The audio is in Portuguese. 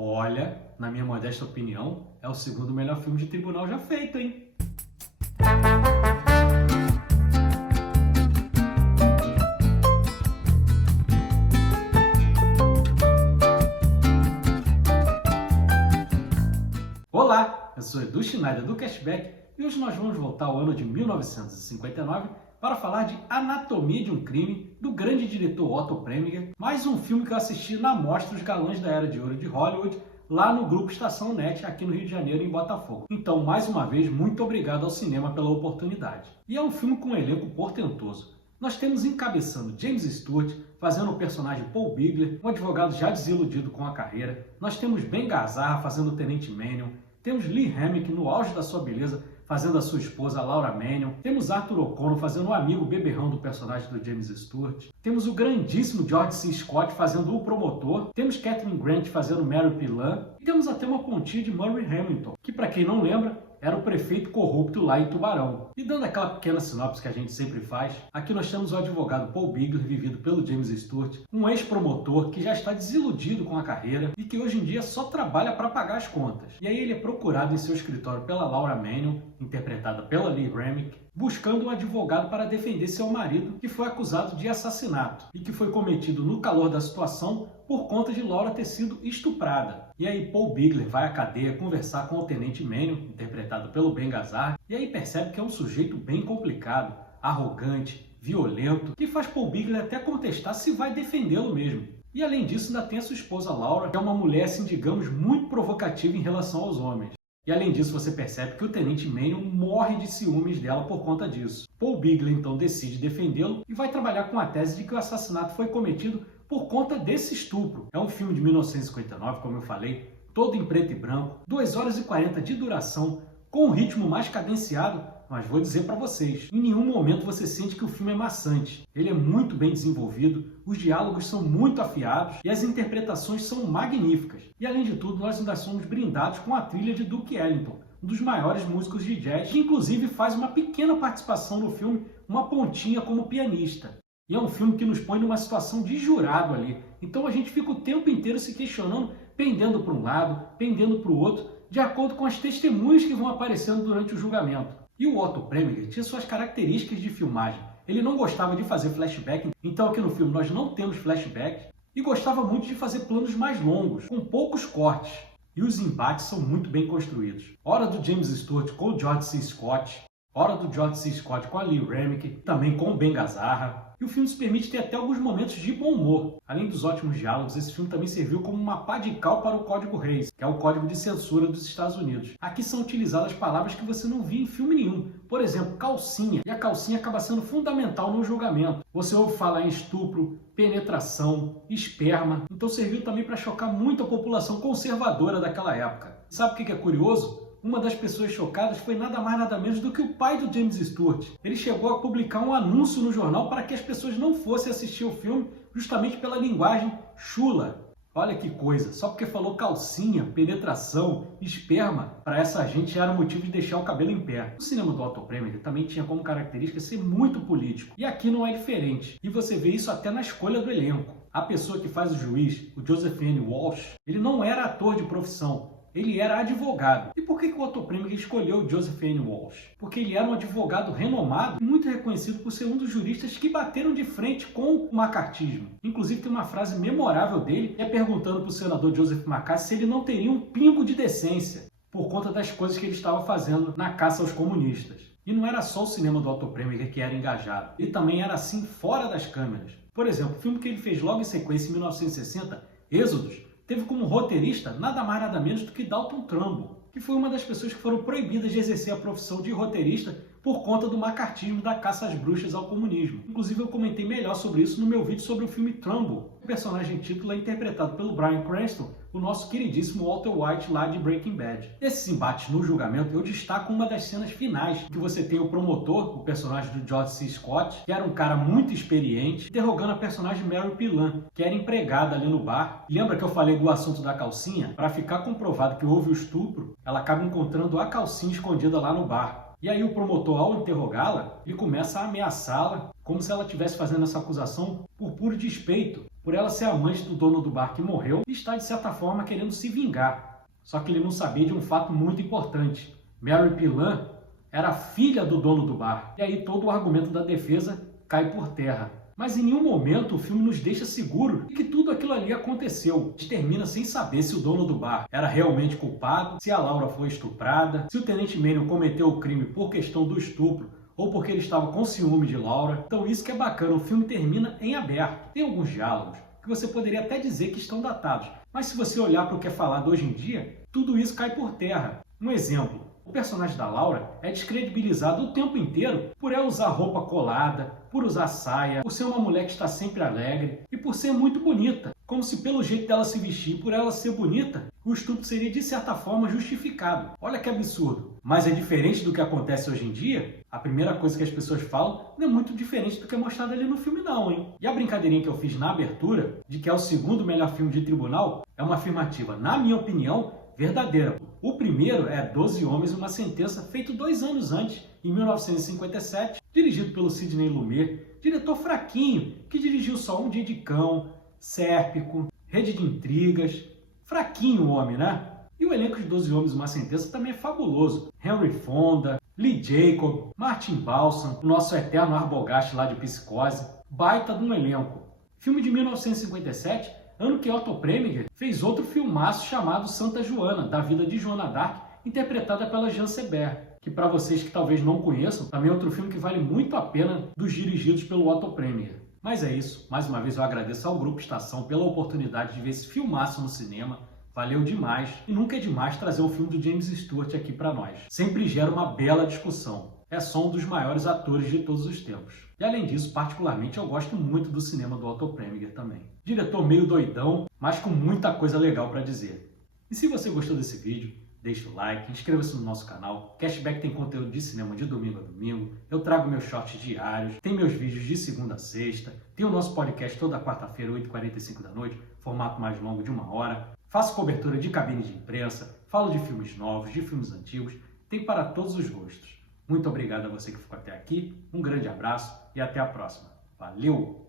Olha, na minha modesta opinião, é o segundo melhor filme de tribunal já feito, hein? Olá, eu sou Edu Schneider do Cashback e hoje nós vamos voltar ao ano de 1959 para falar de Anatomia de um Crime, do grande diretor Otto Preminger, mais um filme que eu assisti na Mostra dos Galãs da Era de Ouro de Hollywood, lá no Grupo Estação Net, aqui no Rio de Janeiro, em Botafogo. Então, mais uma vez, muito obrigado ao cinema pela oportunidade. E é um filme com um elenco portentoso. Nós temos encabeçando James Stewart, fazendo o personagem Paul Bigler, um advogado já desiludido com a carreira. Nós temos Ben Gazzara fazendo o Tenente Mannion. Temos Lee Remick no auge da sua beleza, fazendo a sua esposa Laura Mannion. Temos Arthur O'Connor fazendo o amigo beberrão do personagem do James Stewart. Temos o grandíssimo George C. Scott fazendo o promotor. Temos Catherine Grant fazendo Mary Pilan. E temos até uma pontinha de Murray Hamilton, que, para quem não lembra, era o prefeito corrupto lá em Tubarão. E dando aquela pequena sinopse que a gente sempre faz, aqui nós temos o advogado Paul Bigler, vivido pelo James Stewart, um ex-promotor que já está desiludido com a carreira e que hoje em dia só trabalha para pagar as contas. E aí ele é procurado em seu escritório pela Laura Mannion, interpretada pela Lee Remick, buscando um advogado para defender seu marido, que foi acusado de assassinato e que foi cometido no calor da situação por conta de Laura ter sido estuprada. E aí Paul Bigler vai à cadeia conversar com o Tenente Mannion, interpretado pelo Ben Gazzara, e aí percebe que é um sujeito bem complicado, arrogante, violento, que faz Paul Bigler até contestar se vai defendê-lo mesmo. E além disso ainda tem a sua esposa Laura, que é uma mulher, assim, digamos, muito provocativa em relação aos homens. E além disso você percebe que o Tenente Mannion morre de ciúmes dela por conta disso. Paul Bigler então decide defendê-lo e vai trabalhar com a tese de que o assassinato foi cometido por conta desse estupro. É um filme de 1959, como eu falei, todo em preto e branco, 2 horas e 40 de duração, com um ritmo mais cadenciado, mas vou dizer para vocês, em nenhum momento você sente que o filme é maçante. Ele é muito bem desenvolvido, os diálogos são muito afiados e as interpretações são magníficas. E além de tudo, nós ainda somos brindados com a trilha de Duke Ellington, um dos maiores músicos de jazz, que inclusive faz uma pequena participação no filme, uma pontinha como pianista. E é um filme que nos põe numa situação de jurado ali. Então a gente fica o tempo inteiro se questionando, pendendo para um lado, pendendo para o outro, de acordo com as testemunhas que vão aparecendo durante o julgamento. E o Otto Preminger tinha suas características de filmagem. Ele não gostava de fazer flashback, então aqui no filme nós não temos flashback, e gostava muito de fazer planos mais longos, com poucos cortes. E os embates são muito bem construídos. Hora do James Stewart com o George C. Scott, hora do George C. Scott com a Lee Remick, também com o Ben Gazzara. E o filme se permite ter até alguns momentos de bom humor. Além dos ótimos diálogos, esse filme também serviu como uma pá de cal para o Código Reis, que é o código de censura dos Estados Unidos. Aqui são utilizadas palavras que você não via em filme nenhum. Por exemplo, calcinha. E a calcinha acaba sendo fundamental no julgamento. Você ouve falar em estupro, penetração, esperma. Então serviu também para chocar muito a população conservadora daquela época. Sabe o que é curioso? Uma das pessoas chocadas foi nada mais nada menos do que o pai do James Stewart. Ele chegou a publicar um anúncio no jornal para que as pessoas não fossem assistir o filme justamente pela linguagem chula. Olha que coisa, só porque falou calcinha, penetração, esperma, para essa gente já era motivo de deixar o cabelo em pé. O cinema do Otto Preminger também tinha como característica ser muito político, e aqui não é diferente. E você vê isso até na escolha do elenco. A pessoa que faz o juiz, o Joseph N. Walsh, ele não era ator de profissão. Ele era advogado. E por que o Otto Preminger escolheu o Joseph N. Walsh? Porque ele era um advogado renomado e muito reconhecido por ser um dos juristas que bateram de frente com o macartismo. Inclusive tem uma frase memorável dele, perguntando para o senador Joseph McCarthy se ele não teria um pingo de decência por conta das coisas que ele estava fazendo na caça aos comunistas. E não era só o cinema do Otto Preminger que era engajado. Ele também era assim fora das câmeras. Por exemplo, o filme que ele fez logo em sequência, em 1960, Êxodos, teve como roteirista nada mais nada menos do que Dalton Trumbo, que foi uma das pessoas que foram proibidas de exercer a profissão de roteirista por conta do macartismo da caça às bruxas ao comunismo. Inclusive eu comentei melhor sobre isso no meu vídeo sobre o filme Trumbo. O personagem título é interpretado pelo Bryan Cranston, o nosso queridíssimo Walter White lá de Breaking Bad. Nesses embates no julgamento, eu destaco uma das cenas finais, que você tem o promotor, o personagem do George C. Scott, que era um cara muito experiente, interrogando a personagem Mary Pilan, que era empregada ali no bar. Lembra que eu falei do assunto da calcinha? Para ficar comprovado que houve o estupro, ela acaba encontrando a calcinha escondida lá no bar. E aí o promotor, ao interrogá-la, ele começa a ameaçá-la, como se ela estivesse fazendo essa acusação por puro despeito, por ela ser amante do dono do bar que morreu e está, de certa forma, querendo se vingar. Só que ele não sabia de um fato muito importante. Mary Pilan era filha do dono do bar. E aí todo o argumento da defesa cai por terra. Mas em nenhum momento o filme nos deixa seguro de que tudo aquilo ali aconteceu. A gente termina sem saber se o dono do bar era realmente culpado, se a Laura foi estuprada, se o Tenente Manning cometeu o crime por questão do estupro ou porque ele estava com ciúme de Laura. Então isso que é bacana, o filme termina em aberto. Tem alguns diálogos que você poderia até dizer que estão datados, mas se você olhar para o que é falado hoje em dia, tudo isso cai por terra. Um exemplo, o personagem da Laura é descredibilizado o tempo inteiro por ela usar roupa colada, por usar saia, por ser uma mulher que está sempre alegre e por ser muito bonita. Como se pelo jeito dela se vestir, por ela ser bonita, o estupro seria de certa forma justificado. Olha que absurdo. Mas é diferente do que acontece hoje em dia? A primeira coisa que as pessoas falam não é muito diferente do que é mostrado ali no filme não, hein? E a brincadeirinha que eu fiz na abertura, de que é o segundo melhor filme de tribunal, é uma afirmativa, na minha opinião, verdadeira. O primeiro é 12 Homens e uma Sentença, feito 2 anos antes, em 1957, dirigido pelo Sidney Lumet, diretor fraquinho, que dirigiu só Um Dia de Cão, Sérpico, Rede de Intrigas. Fraquinho o homem, né? E o elenco de 12 Homens e uma Sentença também é fabuloso. Henry Fonda, Lee Jacob, Martin Balsam, o nosso eterno Arbogast lá de Psicose. Baita de um elenco. Filme de 1957, ano que Otto Preminger fez outro filmaço chamado Santa Joana, da vida de Joana d'Arc, interpretada pela Jean Seberg, que para vocês que talvez não conheçam, também é outro filme que vale muito a pena dos dirigidos pelo Otto Preminger. Mas é isso, mais uma vez eu agradeço ao Grupo Estação pela oportunidade de ver esse filmaço no cinema, valeu demais, e nunca é demais trazer um filme do James Stewart aqui para nós. Sempre gera uma bela discussão. É só um dos maiores atores de todos os tempos. E além disso, particularmente, eu gosto muito do cinema do Otto Preminger também. Diretor meio doidão, mas com muita coisa legal para dizer. E se você gostou desse vídeo, deixa o like, inscreva-se no nosso canal. Cashback tem conteúdo de cinema de domingo a domingo. Eu trago meus shorts diários, tem meus vídeos de segunda a sexta, tem o nosso podcast toda quarta-feira, 8h45 da noite, formato mais longo de 1 hora. Faço cobertura de cabine de imprensa, falo de filmes novos, de filmes antigos, tem para todos os gostos. Muito obrigado a você que ficou até aqui, um grande abraço e até a próxima. Valeu!